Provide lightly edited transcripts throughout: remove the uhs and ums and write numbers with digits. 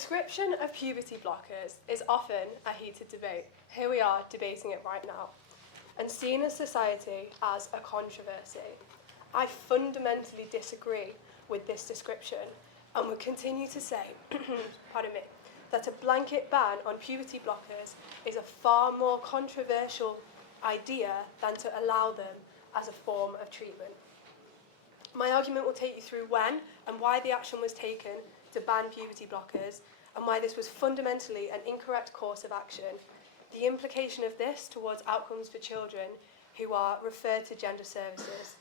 prescription of puberty blockers is often a heated debate. Here we are debating it right now, and seen as society as a controversy. I fundamentally disagree with this description and would continue to say, pardon me, that a blanket ban on puberty blockers is a far more controversial idea than to allow them as a form of treatment. My argument will take you through when and why the action was taken to ban puberty blockers and why this was fundamentally an incorrect course of action, the implication of this towards outcomes for children who are referred to gender services,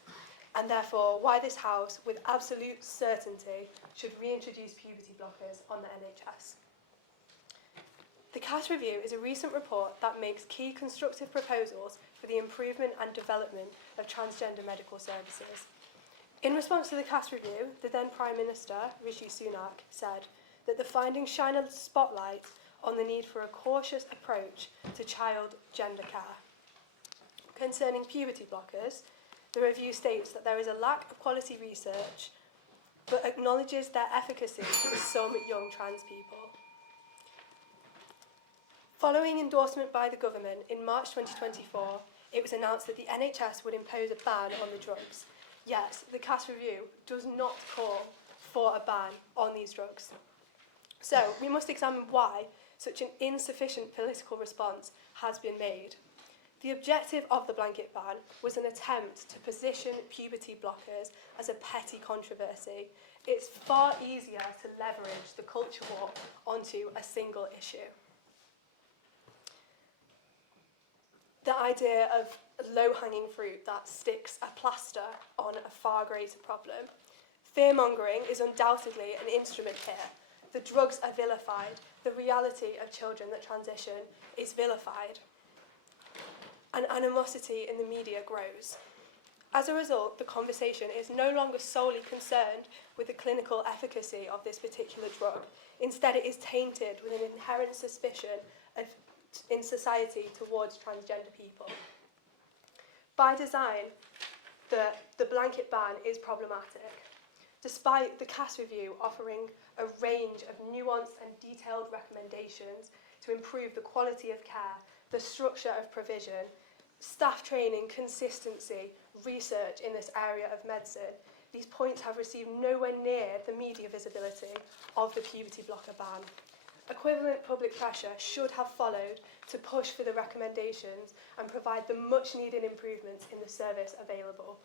and therefore why this House, with absolute certainty, should reintroduce puberty blockers on the NHS. The CAS Review is a recent report that makes key constructive proposals for the improvement and development of transgender medical services. In response to the CAS Review, the then Prime Minister, Rishi Sunak, said that the findings shine a spotlight on the need for a cautious approach to child gender care. Concerning puberty blockers, the review states that there is a lack of quality research, but acknowledges their efficacy for some young trans people. Following endorsement by the government in March 2024, it was announced that the NHS would impose a ban on the drugs. Yet, the CAS Review does not call for a ban on these drugs. So, we must examine why such an insufficient political response has been made. The objective of the blanket ban was an attempt to position puberty blockers as a petty controversy. It's far easier to leverage the culture war onto a single issue. The idea of low-hanging fruit that sticks a plaster on a far greater problem. Fear-mongering is undoubtedly an instrument here. The drugs are vilified. The reality of children that transition is vilified. And animosity in the media grows. As a result, the conversation is no longer solely concerned with the clinical efficacy of this particular drug. Instead, it is tainted with an inherent suspicion in society towards transgender people. By design, the blanket ban is problematic. Despite the CAS Review offering a range of nuanced and detailed recommendations to improve the quality of care, the structure of provision, staff training, consistency, research in this area of medicine, these points have received nowhere near the media visibility of the puberty blocker ban. Equivalent public pressure should have followed to push for the recommendations and provide the much-needed improvements in the service available.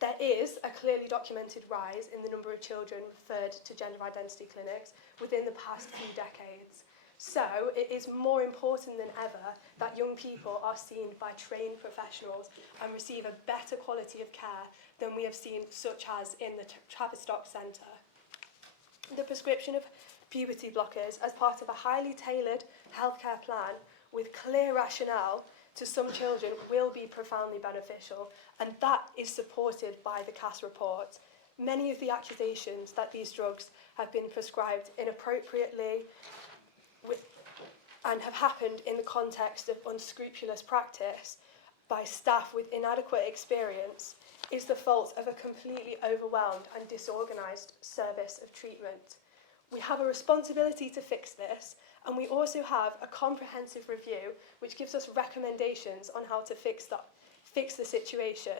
There is a clearly documented rise in the number of children referred to gender identity clinics within the past few decades. So it is more important than ever that young people are seen by trained professionals and receive a better quality of care than we have seen, such as in the Tavistock Centre. The prescription of puberty blockers as part of a highly tailored healthcare plan with clear rationale to some children will be profoundly beneficial, and that is supported by the CAS report. Many of the accusations that these drugs have been prescribed inappropriately and have happened in the context of unscrupulous practice by staff with inadequate experience is the fault of a completely overwhelmed and disorganised service of treatment. We have a responsibility to fix this, and we also have a comprehensive review which gives us recommendations on how to fix the situation.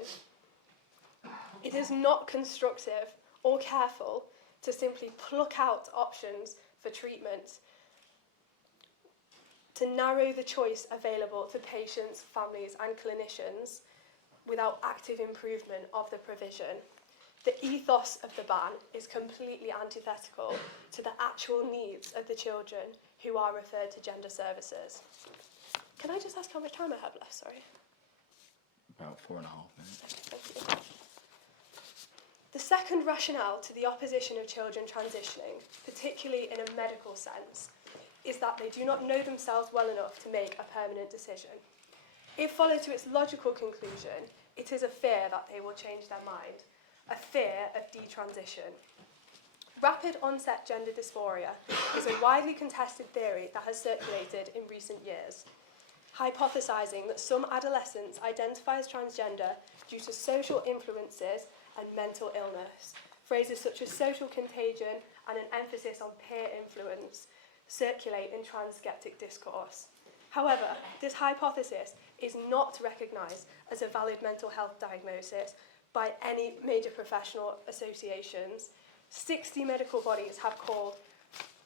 It is not constructive or careful to simply pluck out options for treatment, to narrow the choice available to patients, families and clinicians without active improvement of the provision. The ethos of the ban is completely antithetical to the actual needs of the children who are referred to gender services. Can I just ask how much time I have left, sorry? About 4.5 minutes. Thank you. The second rationale to the opposition of children transitioning, particularly in a medical sense, is that they do not know themselves well enough to make a permanent decision. If followed to its logical conclusion, it is a fear that they will change their mind, a fear of detransition. Rapid onset gender dysphoria is a widely contested theory that has circulated in recent years, hypothesising that some adolescents identify as transgender due to social influences and mental illness. Phrases such as social contagion and an emphasis on peer influence circulate in trans-skeptic discourse. However, this hypothesis is not recognised as a valid mental health diagnosis by any major professional associations. 60 medical bodies have called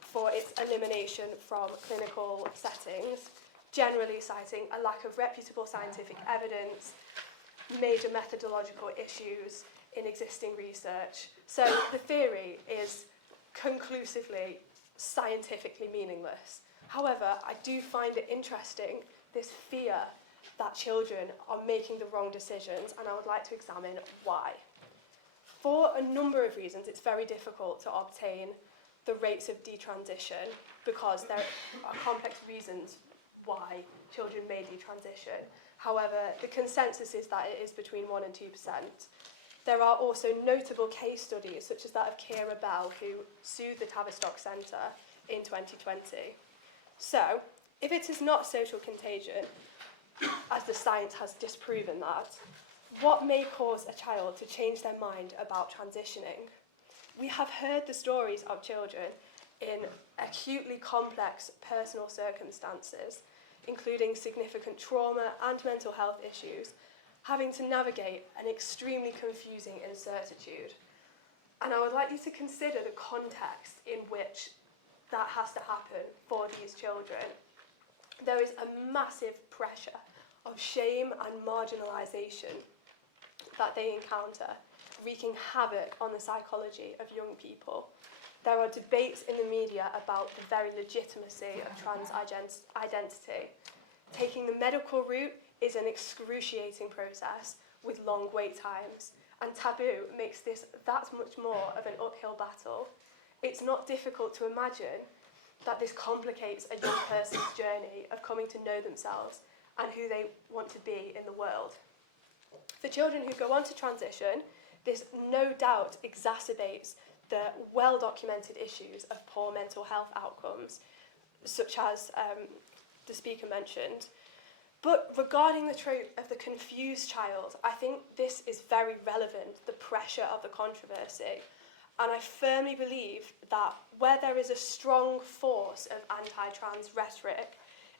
for its elimination from clinical settings, generally citing a lack of reputable scientific evidence, major methodological issues in existing research. So the theory is conclusively scientifically meaningless. However, I do find it interesting, this fear that children are making the wrong decisions, and I would like to examine why. For a number of reasons, it's very difficult to obtain the rates of detransition because there are complex reasons why children may detransition. However, the consensus is that it is between 1% and 2%. There are also notable case studies, such as that of Kira Bell, who sued the Tavistock Centre in 2020. So, if it is not social contagion, as the science has disproven that, what may cause a child to change their mind about transitioning? We have heard the stories of children in acutely complex personal circumstances, including significant trauma and mental health issues, having to navigate an extremely confusing incertitude. And I would like you to consider the context in which that has to happen for these children. There is a massive pressure of shame and marginalisation that they encounter, wreaking havoc on the psychology of young people. There are debates in the media about the very legitimacy of trans identity. Taking the medical route is an excruciating process with long wait times, and taboo makes this that much more of an uphill battle. It's not difficult to imagine that this complicates a young person's journey of coming to know themselves and who they want to be in the world. For children who go on to transition, this no doubt exacerbates the well-documented issues of poor mental health outcomes, such as the speaker mentioned. But regarding the trope of the confused child, I think this is very relevant, the pressure of the controversy. And I firmly believe that where there is a strong force of anti-trans rhetoric,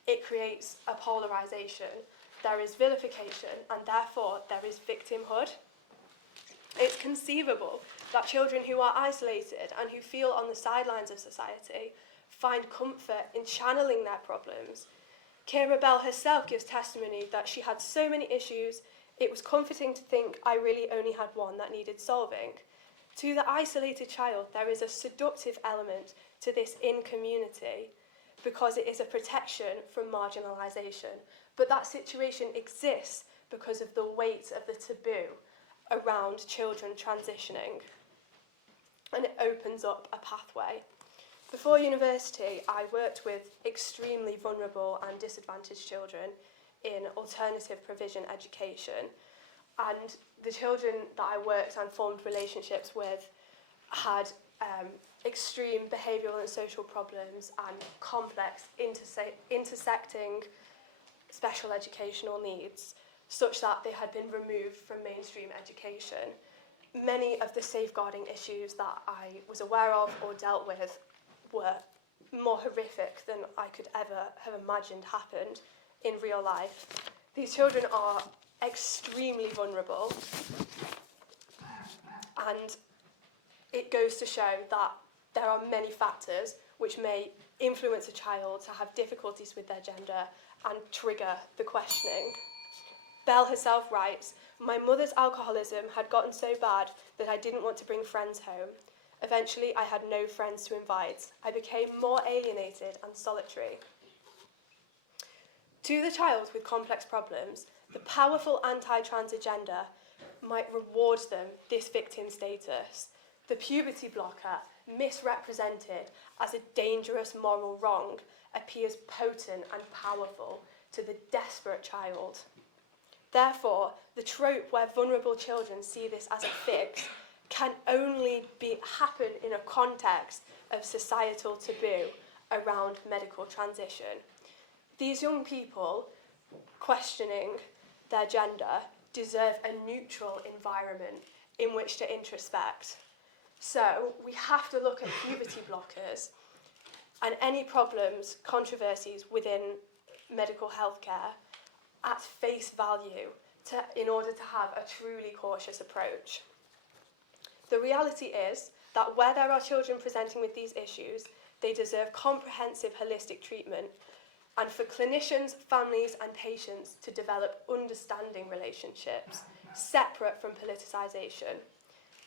it creates a polarisation. There is vilification, and therefore there is victimhood. It's conceivable that children who are isolated and who feel on the sidelines of society find comfort in channeling their problems. Kira Bell herself gives testimony that she had so many issues, it was comforting to think I really only had one that needed solving. To the isolated child, there is a seductive element to this in-community because it is a protection from marginalisation. But that situation exists because of the weight of the taboo around children transitioning, and it opens up a pathway. Before university, I worked with extremely vulnerable and disadvantaged children in alternative provision education, and the children that I worked and formed relationships with had extreme behavioural and social problems and complex intersecting special educational needs, such that they had been removed from mainstream education. Many of the safeguarding issues that I was aware of or dealt with were more horrific than I could ever have imagined happened in real life. These children are extremely vulnerable, and it goes to show that there are many factors which may influence a child to have difficulties with their gender and trigger the questioning. Belle herself writes, "My mother's alcoholism had gotten so bad that I didn't want to bring friends home. Eventually, I had no friends to invite. I became more alienated and solitary." To the child with complex problems, the powerful anti-trans agenda might reward them this victim status. The puberty blocker, misrepresented as a dangerous moral wrong, appears potent and powerful to the desperate child. Therefore, the trope where vulnerable children see this as a fix can only happen in a context of societal taboo around medical transition. These young people questioning their gender deserve a neutral environment in which to introspect. So we have to look at puberty blockers and any problems, controversies within medical healthcare at face value in order to have a truly cautious approach. The reality is that where there are children presenting with these issues, they deserve comprehensive holistic treatment, and for clinicians, families and patients to develop understanding relationships separate from politicisation.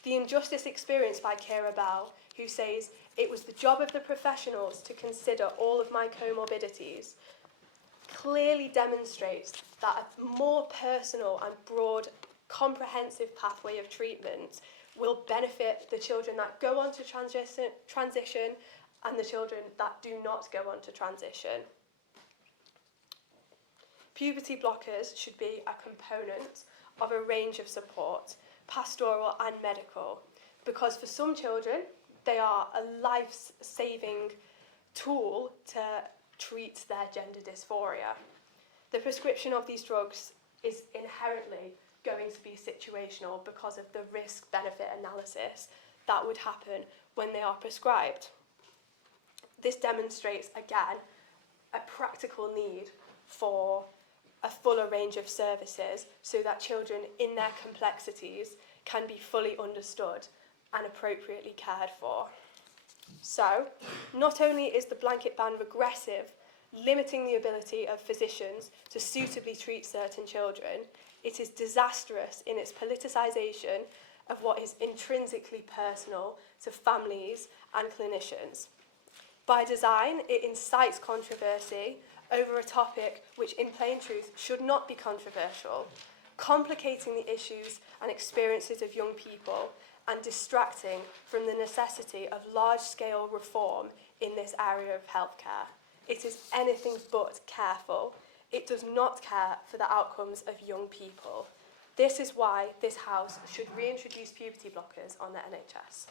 The injustice experienced by Kira Bell, who says, "It was the job of the professionals to consider all of my comorbidities," clearly demonstrates that a more personal and broad, comprehensive pathway of treatment will benefit the children that go on to transition and the children that do not go on to transition. Puberty blockers should be a component of a range of support, pastoral and medical, because for some children, they are a life-saving tool to treat their gender dysphoria. The prescription of these drugs is inherently going to be situational because of the risk-benefit analysis that would happen when they are prescribed. This demonstrates, again, a practical need for a fuller range of services so that children in their complexities can be fully understood and appropriately cared for. So, not only is the blanket ban regressive, limiting the ability of physicians to suitably treat certain children, it is disastrous in its politicisation of what is intrinsically personal to families and clinicians. By design, it incites controversy over a topic which, in plain truth, should not be controversial, complicating the issues and experiences of young people and distracting from the necessity of large-scale reform in this area of healthcare. It is anything but careful. It does not care for the outcomes of young people. This is why this House should reintroduce puberty blockers on the NHS.